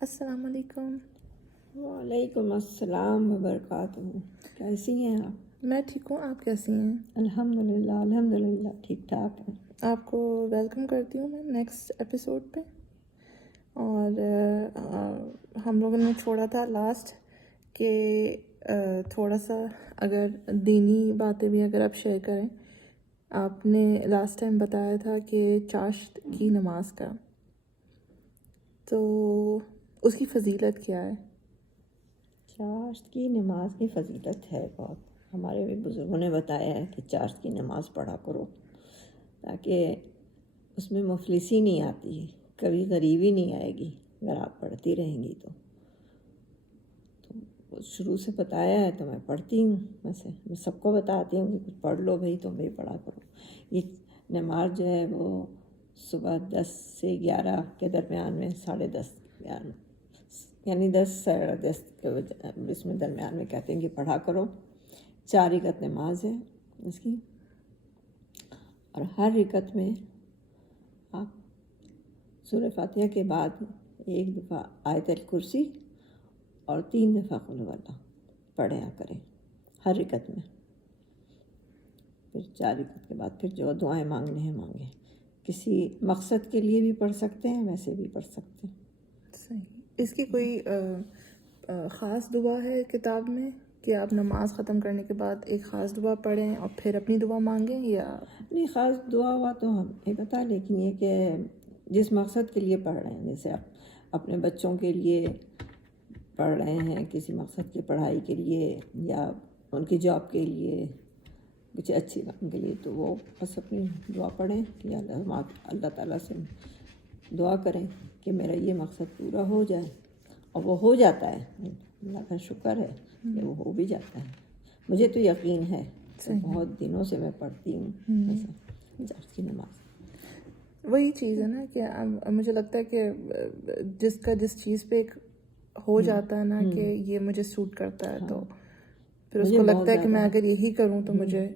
السلام علیکم. وعلیکم السلام وبرکاتہ. کیسی ہیں آپ؟ میں ٹھیک ہوں، آپ کیسی ہیں؟ الحمدللہ ٹھیک ٹھاک ہیں. آپ کو ویلکم کرتی ہوں میں نیکسٹ ایپیسوڈ پہ. اور ہم لوگوں نے چھوڑا تھا لاسٹ کہ تھوڑا سا اگر دینی باتیں بھی اگر آپ شیئر کریں. آپ نے لاسٹ ٹائم بتایا تھا کہ چاشت کی نماز کا، تو اس کی فضیلت کیا ہے؟ چاشت کی نماز کی فضیلت ہے بہت. ہمارے بھی بزرگوں نے بتایا ہے کہ چاشت کی نماز پڑھا کرو تاکہ اس میں مفلسی نہیں آتی ہے، کبھی غریبی نہیں آئے گی اگر آپ پڑھتی رہیں گی تو شروع سے بتایا ہے تو میں پڑھتی ہوں. ویسے میں سب کو بتاتی ہوں کہ کچھ پڑھ لو بھائی، تم بھی پڑھا کرو. یہ نماز جو ہے وہ صبح 10 سے 11 کے درمیان میں، 10:30 11 یعنی 10 ساڑھے 10 کے اس میں درمیان میں کہتے ہیں کہ پڑھا کرو. 4 رکعت نماز ہے اس کی، اور ہر رکعت میں آپ سورہ فاتحہ کے بعد 1 دفعہ آیت الکرسی اور 3 دفعہ قل ہو اللہ پڑھا کریں ہر رکعت میں. پھر 4 رکعت کے بعد پھر جو دعائیں مانگنے ہیں مانگیں. کسی مقصد کے لیے بھی پڑھ سکتے ہیں، ویسے بھی پڑھ سکتے ہیں. صحیح. اس کی کوئی خاص دعا ہے کتاب میں کہ آپ نماز ختم کرنے کے بعد ایک خاص دعا پڑھیں اور پھر اپنی دعا مانگیں، یا نہیں خاص دعا ہوا تو ہم نہیں پتہ، لیکن یہ کہ جس مقصد کے لیے پڑھ رہے ہیں، جیسے آپ اپنے بچوں کے لیے پڑھ رہے ہیں، کسی مقصد کی پڑھائی کے لیے یا ان کی جاب کے لیے، کچھ اچھی کام کے لیے، تو وہ بس اپنی دعا پڑھیں کہ اللہ تعالیٰ سے دعا کریں کہ میرا یہ مقصد پورا ہو جائے. اور وہ ہو جاتا ہے، اللہ کا شکر ہے کہ وہ ہو بھی جاتا ہے. مجھے تو یقین ہے، بہت دنوں سے میں پڑھتی ہوں چاشت کی نماز. وہی چیز ہے نا کہ مجھے لگتا ہے کہ جس کا جس چیز پہ ایک ہو جاتا ہے نا کہ یہ مجھے سوٹ کرتا ہے، تو پھر اس کو لگتا ہے کہ میں اگر یہی کروں تو مجھے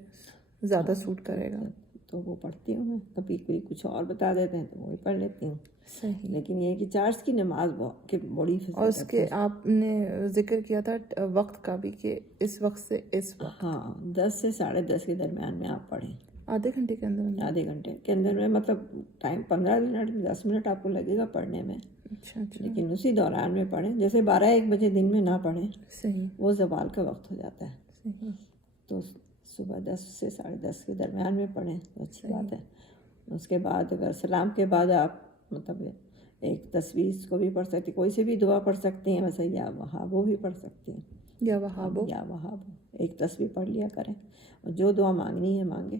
زیادہ سوٹ کرے گا. تو وہ پڑھتی ہوں میں. کبھی کوئی کچھ اور بتا دیتے ہیں تو وہی پڑھ لیتی ہوں. صحیح. لیکن یہ کہ چاشت کی نماز بہت بڑی فضیلت ہے. اور اس کے آپ نے ذکر کیا تھا وقت کا بھی کہ اس وقت سے اس وقت. ہاں 10 سے 10:30 کے درمیان میں آپ پڑھیں. آدھے گھنٹے کے اندر؟ آدھے گھنٹے کے اندر میں، مطلب ٹائم 15 منٹ 10 منٹ آپ کو لگے گا پڑھنے میں. اچھا. لیکن اسی دوران میں پڑھیں. جیسے 12-1 بجے دن میں نہ پڑھیں، صحیح. وہ زوال کا وقت ہو جاتا ہے. صحیح. تو صبح 10 سے 10:30 کے درمیان میں پڑھیں تو اچھی بات ہے. اس کے بعد اگر سلام کے بعد آپ مطلب ایک تصویر کو بھی پڑھ سکتے، کوئی سے بھی دعا پڑھ سکتے ہیں. ویسے یا وہابو بھی پڑھ سکتے ہیں، یا وہابو. ایک تصویر پڑھ لیا کریں اور جو دعا مانگنی ہے مانگے.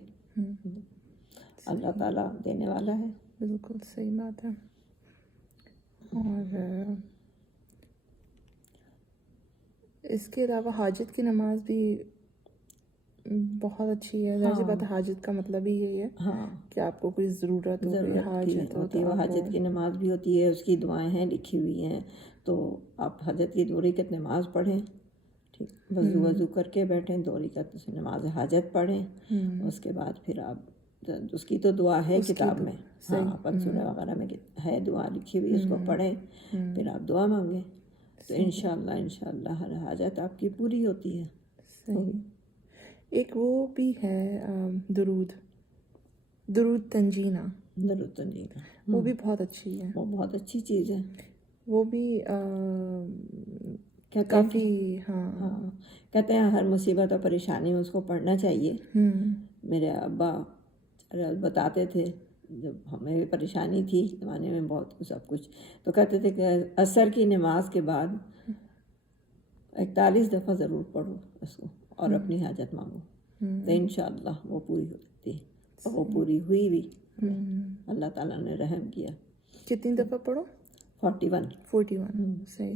اللہ تعالیٰ دینے والا ہے. بالکل صحیح بات ہے. اور اس کے علاوہ حاجت کی نماز بھی بہت اچھی ہے. ظاہر سی بات ہے، حاجت کا مطلب ہی یہی ہے کہ آپ کو کوئی ضرورت ہو، کوئی حاجت ہوتی ہے. وہ حاجت کی نماز بھی ہوتی ہے، اس کی دعائیں ہیں لکھی ہوئی ہیں. تو آپ حاجت کی 2 رکعت نماز پڑھیں، ٹھیک، وضو کر کے بیٹھیں، 2 رکعت نماز حاجت پڑھیں. اس کے بعد پھر آپ اس کی تو دعا ہے کتاب میں، ہاں پنسورہ وغیرہ میں ہے دعا لکھی ہوئی، اس کو پڑھیں. پھر آپ دعا مانگیں تو انشاءاللہ ہر حاجت آپ کی پوری ہوتی ہے. صحیح. ایک وہ بھی ہے درود تنجینہ. وہ بھی بہت اچھی ہے. وہ بہت اچھی چیز ہے. وہ بھی کافی ہاں کہتے ہیں ہر مصیبت اور پریشانی میں اس کو پڑھنا چاہیے. میرے ابا بتاتے تھے، جب ہمیں بھی پریشانی تھی زمانے میں بہت سب کچھ، تو کہتے تھے کہ عصر کی نماز کے بعد 41 دفعہ ضرور پڑھو اس کو اور اپنی حاجت مانگو، تو انشاءاللہ وہ پوری ہو جاتی ہے. اور وہ پوری ہوئی بھی، اللہ تعالیٰ نے رحم کیا. کتنی دفعہ پڑھو؟ 41. صحیح.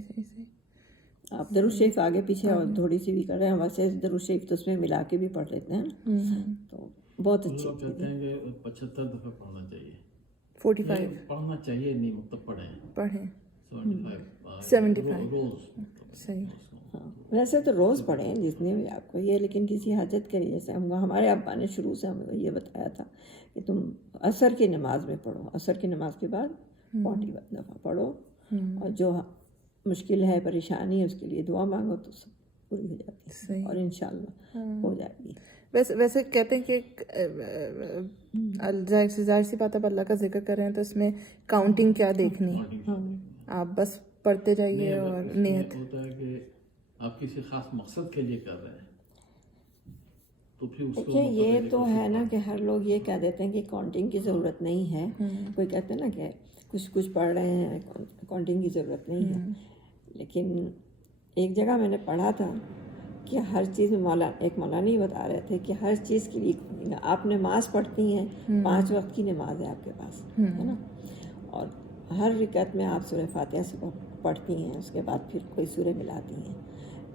آپ درود شریف آگے پیچھے اور تھوڑی سی بھی کر رہے ہیں، ویسے درود شریف تو اس میں ملا کے بھی پڑھ لیتے ہیں. تو بہت اچھی لوگ کہتے ہیں کہ 75 دفعہ پڑھنا چاہیے. 45 پڑھنا چاہیے نہیں، مطلب پڑھیں 75 روز. صحیح. ہاں ویسے تو روز پڑھیں جتنے بھی آپ کو یہ، لیکن کسی حاجت کے لیے، جیسے ہمارے ابا نے شروع سے ہمیں یہ بتایا تھا کہ تم عصر کی نماز میں پڑھو، عصر کی نماز کے بعد 41 دفعہ پڑھو. اور جو مشکل ہے, پریشانی ہے, اس کے لیے دعا مانگو تو سب پوری ہو جاتی ہے صحیح. اور انشاءاللہ ہو جائے گی. ویسے کہتے ہیں کہ ظاہر سی بات ہے, اب اللہ کا ذکر کر رہے ہیں تو اس میں کاؤنٹنگ کیا دیکھنی, آپ بس پڑھتے جائیے اور نیت. ہوتا ہے کہ آپ کسی خاص مقصد کے لیے کر رہے ہیں تو پھر اس کو دیکھیے یہ تو ہے نا کہ ہر لوگ یہ کہہ دیتے ہیں کہ کاؤنٹنگ کی ضرورت نہیں ہے. کوئی کہتے ہیں نا کہ کچھ پڑھ رہے ہیں کاؤنٹنگ کی ضرورت نہیں ہے, لیکن ایک جگہ میں نے پڑھا تھا کہ ہر چیز میں ایک مولانا بتا رہے تھے کہ ہر چیز کے لیے آپ نماز پڑھتی ہیں, 5 وقت کی نماز ہے آپ کے پاس, ہے نا, اور ہر رکعت میں آپ سورہ فاتحہ سے پڑھتی ہیں, اس کے بعد پھر کوئی سورہ ملاتی ہیں,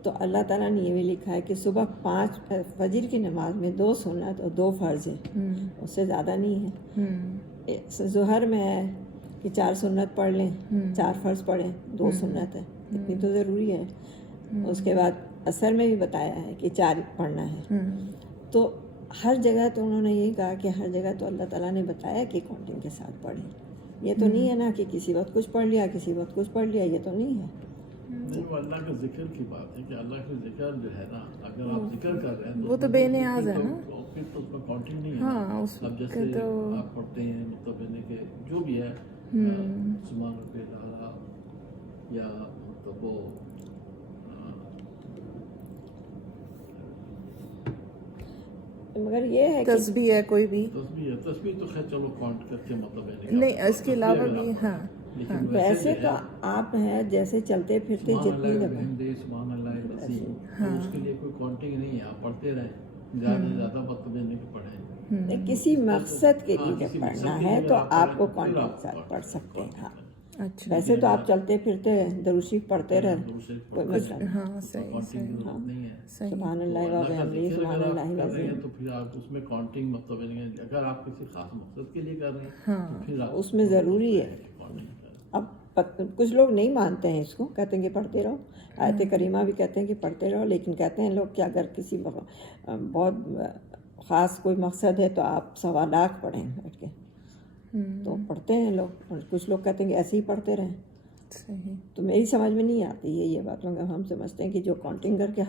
تو اللہ تعالیٰ نے یہ بھی لکھا ہے کہ صبح 5 فجر کی نماز میں 2 سنت اور 2 فرض ہیں, اس سے زیادہ نہیں ہے. ظہر میں ہے کہ 4 سنت پڑھ لیں, 4 فرض پڑھیں, 2 سنت ہے, اتنی تو ضروری ہے. اس کے بعد عصر میں بھی بتایا ہے کہ 4 پڑھنا ہے. تو ہر جگہ تو انہوں نے یہی کہا کہ ہر جگہ تو اللہ تعالیٰ نے بتایا کہ کاؤنٹنگ کے ساتھ پڑھیں. یہ تو نہیں ہے نا کہ کسی وقت کچھ پڑھ لیا کسی وقت کچھ پڑھ لیا, یہ تو نہیں ہے. نہیں, وہ اللہ کے ذکر کی بات ہے کہ اللہ کے ذکر جو ہے نا, اگر آپ ذکر کر رہے ہیں وہ تو بے نیاز ہے نا, پھر تو اس میں کاؤنٹنگ نہیں ہے. ہاں اب جیسے آپ پڑھتے ہیں مطلب یعنی کہ جو بھی ہے سبحان ربی الاعلیٰ یا مطلب وہ مگر یہ ہے کہ تسبیح ہے, کوئی بھی تسبیح تو خیر چلو کاؤنٹ کر کے مطلب ہے نہیں, اس کے علاوہ بھی. ہاں لیکن ویسے تو آپ ہیں جیسے چلتے پھرتے جتنی دفعہ سبحان اللہ العظیم, اس کے لیے کوئی کاؤنٹنگ نہیں ہے, آپ پڑھتے رہیں, زیادہ سے زیادہ مطلب نہیں کہ پڑھیں. کسی مقصد کے لیے جب پڑھنا ہے تو آپ کو کاؤنٹنگ کے ساتھ پڑھ سکتے ہیں. ہاں اچھا, ویسے تو آپ چلتے پھرتے درود شریف پڑھتے رہے, کوئی مسئلہ نہیں. ہاں صحیح نہیں ہے. سبحان اللہ و بحمدہ سبحان اللہ العظیم, تو پھر آپ اس میں کاؤنٹنگ مطلب اگر آپ کسی خاص مقصد کے لیے کر رہے ہیں تو پھر اس میں ضروری ہے. اب کچھ لوگ نہیں مانتے ہیں اس کو, کہتے ہیں کہ پڑھتے رہو. آیت کریمہ بھی کہتے ہیں کہ پڑھتے رہو, لیکن کہتے ہیں لوگ کہ اگر کسی بہت خاص کوئی مقصد ہے تو آپ 1.25 لاکھ پڑھیں بیٹھ کے, تو پڑھتے ہیں لوگ. اور کچھ لوگ کہتے ہیں کہ ایسے ہی پڑھتے رہیں. صحیح. تو میری سمجھ میں نہیں آتی ہے یہ بات. مگر ہم سمجھتے ہیں کہ جو کاؤنٹنگ کر کے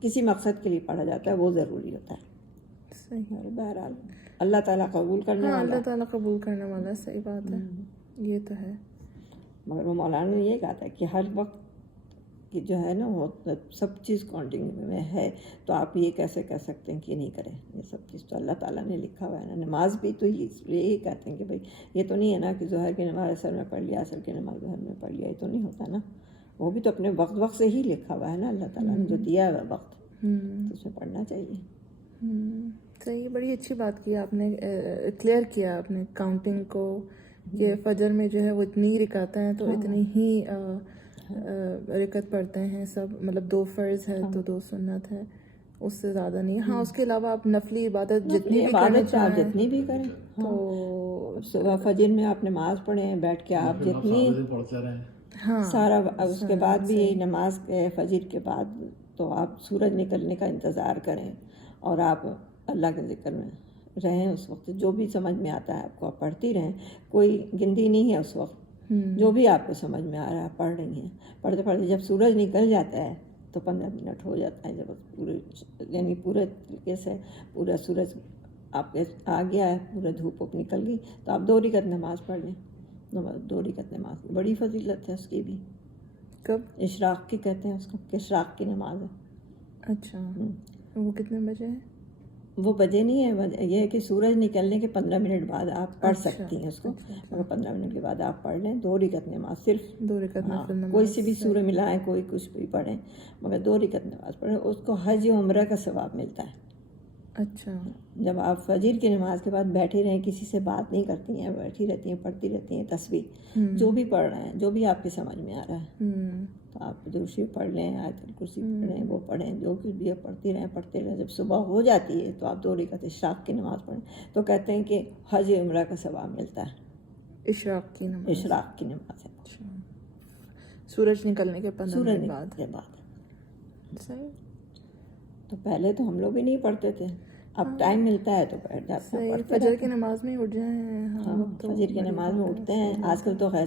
کسی مقصد کے لیے پڑھا جاتا ہے وہ ضروری ہوتا ہے. صحیح. اور بہرحال اللہ تعالیٰ قبول کرنے والا, اللہ تعالیٰ قبول کرنے والا, صحیح بات ہے, یہ تو ہے. مگر وہ مولانا نے یہ کہا تھا کہ ہر وقت کہ جو ہے نا وہ سب چیز کاؤنٹنگ میں ہے, تو آپ یہ کیسے کہہ سکتے ہیں کہ نہیں کریں. یہ سب چیز تو اللہ تعالیٰ نے لکھا ہوا ہے نا. نماز بھی تو یہی کہتے ہیں کہ بھائی یہ تو نہیں ہے نا کہ ظہر کی نماز عصر میں پڑھ لیا, عصر کی نماز ظہر میں پڑھ لیا, یہ تو نہیں ہوتا نا. وہ بھی تو اپنے وقت سے ہی لکھا ہوا ہے نا اللہ تعالیٰ نے, جو دیا ہے وقت, تو اس میں پڑھنا چاہیے. صحیح. بڑی اچھی بات کی آپ نے, کلیئر کیا آپ نے کاؤنٹنگ کو, کہ فجر میں جو ہے وہ اتنی رکعتیں ہیں تو اتنی ہی رکعت پڑھتے ہیں سب, مطلب 2 فرض ہے تو 2 سنت ہے, اس سے زیادہ نہیں. ہاں اس کے علاوہ آپ نفلی عبادت جتنی بھی کرنا چاہیں جتنی بھی کریں, تو صبح فجر میں آپ نماز پڑھیں بیٹھ کے, آپ جتنی پڑھتے رہیں سارا. اس کے بعد بھی یہی نماز کے فجر کے بعد تو آپ سورج نکلنے کا انتظار کریں اور آپ اللہ کے ذکر میں رہیں. اس وقت جو بھی سمجھ میں آتا ہے آپ کو, آپ پڑھتی رہیں. کوئی گنتی نہیں ہے اس وقت, جو بھی آپ کو سمجھ میں آ رہا ہے آپ پڑھ رہی ہیں. پڑھتے پڑھتے جب سورج نکل جاتا ہے تو 15 منٹ ہو جاتا ہے, جب پورے یعنی پورے طریقے سے پورا سورج آپ کے آ گیا ہے, پورا دھوپ نکل گئی, تو آپ 2 رکعت نماز پڑھ لیں. 2 رکعت نماز کی بڑی فضیلت ہے اس کی بھی. کب؟ اشراق کی کہتے ہیں اس کو, کہ اشراق کی نماز ہے. اچھا, وہ کتنے بجے ہے؟ وہ بجے نہیں ہے, یہ ہے کہ سورج نکلنے کے 15 منٹ بعد آپ پڑھ سکتی ہیں اس کو. اگر 15 منٹ کے بعد آپ پڑھ لیں 2 رکعت نماز, صرف 2 رکعت نفل نماز, کوئی سی بھی سورہ ملائیں, کوئی کچھ بھی پڑھیں, مگر 2 رکعت نماز پڑھیں. اس کو حج عمرہ کا ثواب ملتا ہے. اچھا. جب آپ فجر کی نماز کے بعد بیٹھی رہیں, کسی سے بات نہیں کرتی ہیں, بیٹھی رہتی ہیں, پڑھتی رہتی ہیں تسبیح, جو بھی پڑھ رہے ہیں, جو بھی آپ کی سمجھ میں آ رہا ہے, تو آپ درود شریف پڑھ لیں, آیت الکرسی پڑھیں, وہ پڑھیں, جو کچھ بھی پڑھتی رہیں. جب صبح ہو جاتی ہے تو آپ 2 رکعت اشراق کی نماز پڑھیں, تو کہتے ہیں کہ حج عمرہ کا ثواب ملتا ہے. اشراق کی نماز, اشراق کی نماز ہے. سورج نکلنے کے 15 سورج منٹ کے بعد. صحیح. تو پہلے تو ہم لوگ بھی نہیں پڑھتے تھے, اب ٹائم ملتا ہے تو بیٹھ جاتے ہیں. فجر کی نماز میں اٹھ جائیں. ہاں, فجر کی نماز میں اٹھتے ہیں. آج کل تو خیر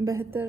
72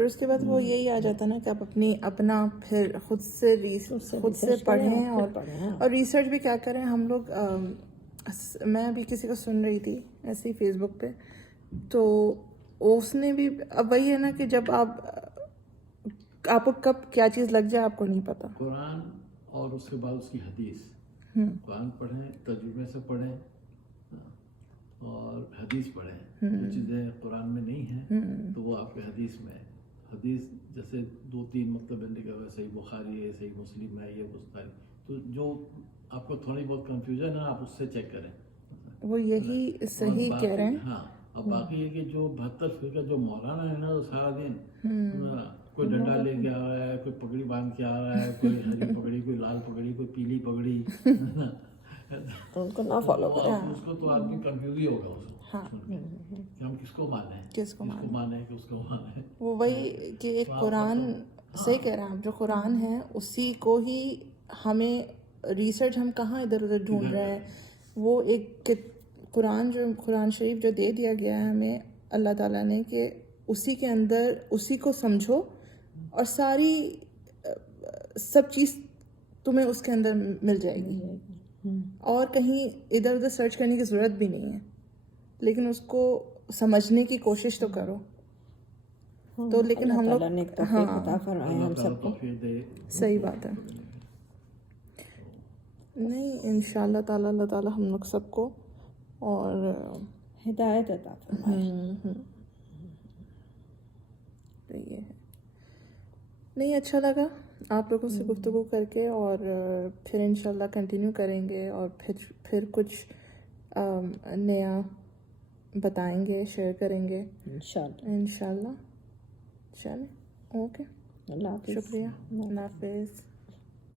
پھر اس کے بعد وہ یہی آ جاتا نا کہ آپ اپنا پھر خود سے پڑھیں اور ریسرچ بھی کیا کریں. ہم لوگ میں ابھی کسی کو سن رہی تھی ایسے ہی فیس بک پہ, تو اس نے بھی اب وہی ہے نا کہ جب آپ کو کب کیا چیز لگ جائے آپ کو نہیں پتا. قرآن اور اس کے بعد اس کی حدیث, قرآن پڑھیں, ترجمے سے پڑھیں اور حدیث پڑھیں. جو چیزیں قرآن میں نہیں ہیں تو وہ آپ کے حدیث میں ہے. حدیث جیسے 2-3 مطلب ہے, صحیح بخاری ہے, صحیح مسلم ہے, یہ بخاری, تو جو آپ کو تھوڑی بہت کنفیوژن ہے آپ اس سے چیک کریں. وہ یہی صحیح کہہ رہے ہیں. ہاں, اور باقی یہ کہ جو 72 فرقہ جو مولانا ہے نا, وہ سارا دن کوئی ڈنڈا لے کے آ رہا ہے, کوئی پگڑی باندھ کے آ رہا ہے, کوئی ہری پگڑی, کوئی لال پگڑی, کوئی پیلی پگڑی, تو ان کو نہ فالو کریں. اس کو تو آدمی کنفیوز ہی ہوگا اس کو کہ ہم کس کو مانیں, کس کو مانیں. وہ وہی کہ ایک قرآن صحیح کہہ رہے ہیں آپ, جو قرآن ہے اسی کو ہی ہمیں ریسرچ ہم کہاں ادھر ادھر ڈھونڈ رہے ہیں. وہ ایک قرآن شریف جو دے دیا گیا ہے ہمیں اللہ تعالیٰ نے, کہ اسی کے اندر اسی کو سمجھو اور سب چیز تمہیں اس کے اندر مل جائے گی, اور کہیں ادھر ادھر سرچ کرنے کی ضرورت بھی نہیں ہے, لیکن اس کو سمجھنے کی کوشش تو کرو. تو لیکن ہم لوگ ہم سب کو صحیح بات ہے. نہیں, انشاءاللہ تعالیٰ اللہ تعالیٰ ہم لوگ سب کو اور ہدایت عطا فرمائے. یہ ہے. نہیں, اچھا لگا آپ لوگوں سے گفتگو کر کے, اور پھر انشاءاللہ کنٹینیو کریں گے, اور پھر کچھ نیا بتائیں گے, شیئر کریں گے انشاءاللہ. چلیں, اوکے, اللہ حافظ. شکریہ, اللہ حافظ.